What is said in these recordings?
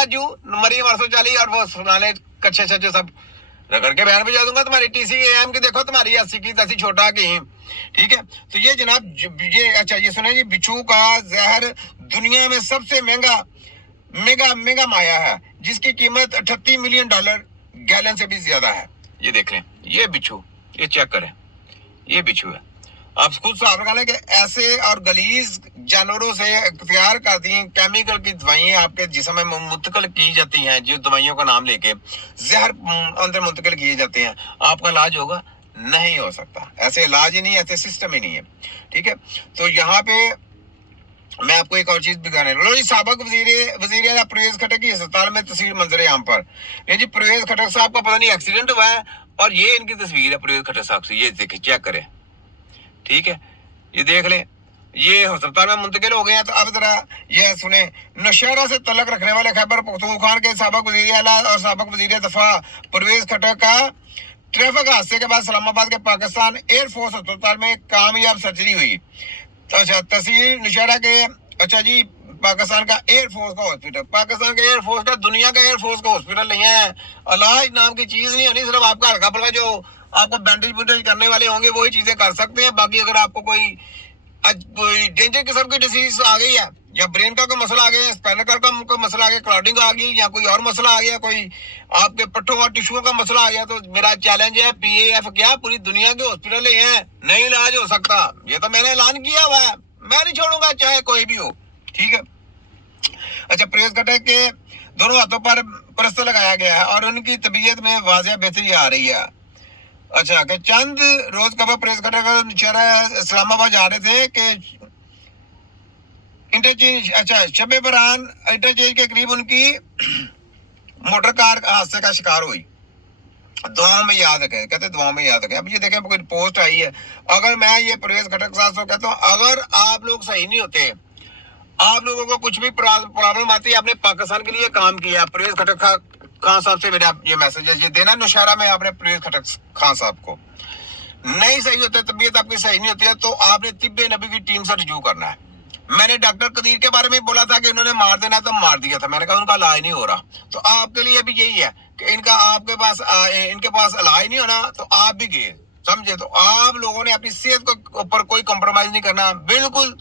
वाजू मरियम 840 और वो सुनाले कच्चे छच्चे सब रगड़ के बयान भेजा दूंगा तुम्हारी TCAM की। देखो तुम्हारी 80 की 80 छोटा की, ठीक है। तो ये जनाब ये अच्छा ये सुने जी, बिच्छू का जहर दुनिया में सबसे महंगा माया है, जिसकी कीमत $38 मिलियन गैलन से भी ज्यादा है। ये देख लें, ये बिच्छू, ये चेक करें, ये बिच्छू है। आप खुद साफ रखा लें कि ऐसे और गलीज जानवरों से तैयार करती हैं केमिकल की दवाइयां आपके जिस्म में मुंतकिल की जाती हैं, जो दवाइयों का नाम लेके जहर अंदर मुंतकिल किए जाते हैं, आपका इलाज होगा? नहीं हो सकता। ऐसे इलाज ही नहीं, ऐसे सिस्टम ही नहीं है, ठीक है। तो यहाँ पे मैं आपको एक और चीज दिखाने लो जी। साबिक वजीर परवेज खटक की अस्पताल में तस्वीर मंजर आम पर। ये जी परवेज खटक साहब का पता नहीं एक्सीडेंट हुआ है, और ये इनकी तस्वीर है परवेज खटक साहब से। ये देखिए, चेक करें, ठीक है, ये देख लें, ये अस्पताल में मुंतकिल हो गए हैं। तो अब जरा ये सुने, नौशहरा से तलक रखने वाले खैबर पख्तूनख्वा के साबिक वजीर आला और साबिक वजीर दफा परवेज खटक का ट्रैफिक हादसे के बाद इस्लामाबाद के पाकिस्तान एयरफोर्स अस्पताल में कामयाब सर्जरी हुई। अच्छा, तहसील नौशहरा के, अच्छा जी, पाकिस्तान का एयरफोर्स का हॉस्पिटल, पाकिस्तान के एयरफोर्स का, दुनिया का एयरफोर्स का हॉस्पिटल नहीं है। इलाज नाम की चीज नहीं होनी, सिर्फ आपका हल्का फुल्का जो आपको बैंडेज बुंडेज करने वाले होंगे वही चीजें कर सकते हैं। बाकी अगर आपको कोई डेंजर किस्म की डिसीज आ गई है, या ब्रेन का कोई मसला आ गया, स्पाइनल का कोई मसला आ गया, क्लॉटिंग आ गई, या कोई और मसला आ गया, कोई आपके पट्टों और टिश्यूओं का मसला आ गया, तो मेरा चैलेंज है, PAF क्या पूरी दुनिया के हॉस्पिटल हैं, नहीं इलाज हो सकता। ये तो मैंने ऐलान किया हुआ है, मैं नहीं छोड़ूंगा चाहे कोई भी हो, ठीक है। अच्छा, परवेज खटक के दोनों हाथों पर प्लास्टर लगाया गया है और उनकी तबीयत में वाज़ेह बेहतरी आ रही है। अच्छा, कि चंद रोज कबल परवेज खटक इस्लामाबाद जा रहे थे कि इंटरचेंज, अच्छा, शबे बरान इंटरचेंज के करीब उनकी मोटर कार हादसे का शिकार हुई। दुआओं में याद रखें, कहते दुआओं में याद रखें। अब ये देखें, कोई पोस्ट आई है, अगर मैं ये परवेज खटक साहब से कहता हूँ, अगर आप लोग सही नहीं होते, आप लोगों को कुछ भी प्रॉब्लम आती है, आपने पाकिस्तान के लिए काम किया, परवेज खटक खान साहब से मेरा ये मैसेज है, ये देना नौशहरा में आपने परवेज खटक खान साहब को। नहीं सही होते, तबीयत आपकी सही नहीं होती है, तो आपने तिब्बे नबी की टीम से रजू करना है। मैंने डॉक्टर कदीर के बारे में बोला था कि इन्होंने मार देना, तो मार दिया था, मैंने कहा उनका इलाज नहीं हो रहा। तो आपके लिए भी यही है कि इनका आपके पास इनके पास इलाज नहीं होना, तो आप भी गए, समझे। तो आप लोगों ने अपनी सेहत के ऊपर कोई कॉम्प्रोमाइज नहीं करना, बिल्कुल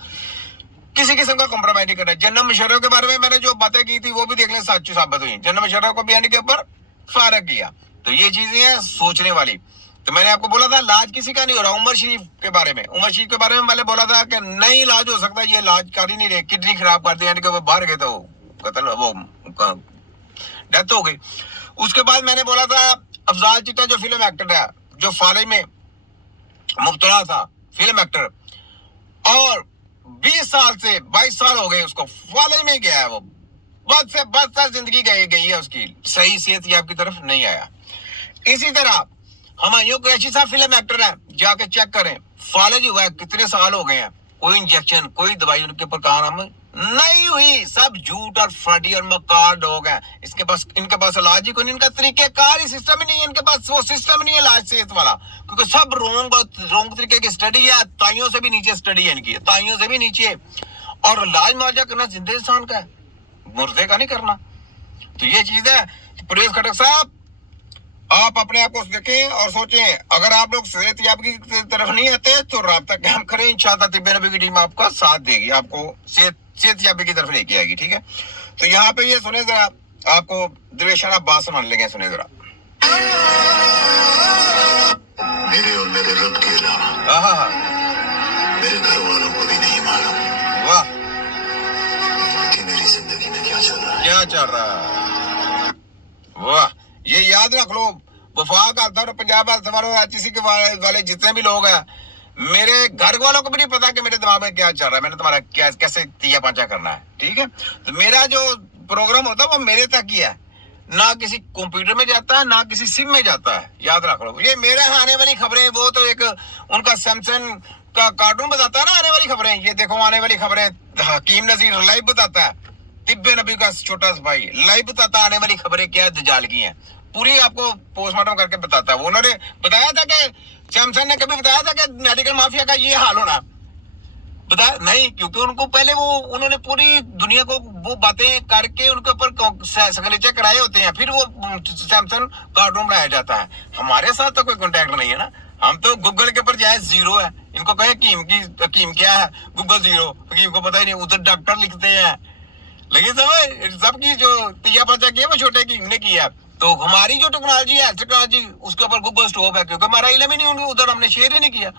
किसी किस्म का कॉम्प्रोमाइज नहीं करना। जन्नत मुशर्रफ के बारे में मैंने जो बातें की थी वो भी देख लें, सच्ची साबित हुई। जन्नत मुशर्रफ को बयान के ऊपर फारग किया, तो ये चीजें हैं सोचने वाली। तो मैंने आपको बोला था इलाज किसी का नहीं हो रहा। उमर शरीफ के बारे में मैंने बोला था कि नहीं इलाज हो सकता, ये इलाज कर ही नहीं रहे, किडनी खराब कर दी, यानी कि वो बाहर गए तो कत्ल वो डेथ हो गई। उसके बाद मैंने बोला था अफजाल चिट्टा जो फिल्म एक्टर है, जो फाले में मुब्तला था, फिल्म एक्टर, और 20 साल से 22 साल हो गए उसको फाले में गया है, वो बद से बदतर जिंदगी गई है उसकी, सही सेहत याब की तरफ नहीं आया। इसी तरह हुमायूं कुरैशी साहब फिल्म एक्टर है, जाके चेक करें, फालज हुआ है, कितने साल हो गए हैं, कोई इंजेक्शन कोई दवाई उनके ऊपर काम नहीं हुई, सब झूठ और फ्रॉडी और मक्कार लोग हैं। इनके पास इलाज ही कोई नहीं, इनका तरीकेकार ही सिस्टम ही नहीं है, इनके पास वो सिस्टम नहीं है इलाज सेहत वाला, क्योंकि सब रोंग तरीके की स्टडी है, ताइयों से भी नीचे स्टडी है इनकी, ताइयों से भी नीचे। और इलाज मुआवजा करना जिंदे इंसान का है, मुर्दे का नहीं करना। तो ये चीज है। परवेज खटक साहब, आप अपने आप को देखें और सोचें, अगर आप लोग सेहत याब की तरफ नहीं आते तो राब्ता कायम करें, इंशाअल्लाह तिब्बे नबी की टीम आपका साथ देगी, आपको सेहत याबी की तरफ लेके आएगी, ठीक है। तो यहाँ पे ये सुने जरा, आपको दरवेशाना बात सुनाने लगे, सुने जरा। मेरे और मेरे रब के अलावा मेरे घर वालों को भी नहीं मालूम, वाह, कि मेरी जिंदगी में क्या चल रहा है, क्या चल रहा है। वाह, ये याद रख लो, वफा का था पंजाब HC के वाले जितने भी लोग हैं, मेरे घर वालों को भी नहीं पता कि मेरे दिमाग में क्या चल रहा है, मैंने तुम्हारा क्या कैसे तिया पांचा करना है, ठीक है। तो मेरा जो प्रोग्राम होता है वो मेरे तक ही है, ना किसी कंप्यूटर में जाता है, ना किसी सिम में जाता है, याद रख लो। ये मेरे आने वाली खबरें, वो तो एक उनका सैमसंग का कार्टून बताता है ना आने वाली खबरें, ये देखो आने वाली खबरें, हकीम नजीर लाइव बताता है, तिब्बे नबी का छोटा सा भाई लाइव बताता आने वाली खबरें क्या दजाल की हैं, पूरी आपको पोस्टमार्टम करके बताता है। उन्होंने बताया था कि सैमसंग ने कभी बताया था कि मेडिकल माफिया का ये हाल होना, बता नहीं, क्योंकि उनको पहले वो उन्होंने पूरी दुनिया को वो बातें करके उनके ऊपर सिग्नेचर कराए होते हैं, फिर वो सैमसंग कार्टून बनाया जाता है। हमारे साथ तो कोई कॉन्टेक्ट नहीं है ना, हम तो गूगल के ऊपर जो है 0 है। इनको कहे हकीम क्या है, गूगल 0, हकीम को पता ही नहीं, उधर डॉक्टर लिखते हैं। लेकिन समझ सबकी जो तिया पर्चा की है वो छोटे की ने की है। तो हमारी जो टेक्नोलॉजी है टेक्नोलॉजी उसके ऊपर गूगल स्टॉप है, क्योंकि हमारा इलम ही नहीं, उधर हमने शेयर ही नहीं किया।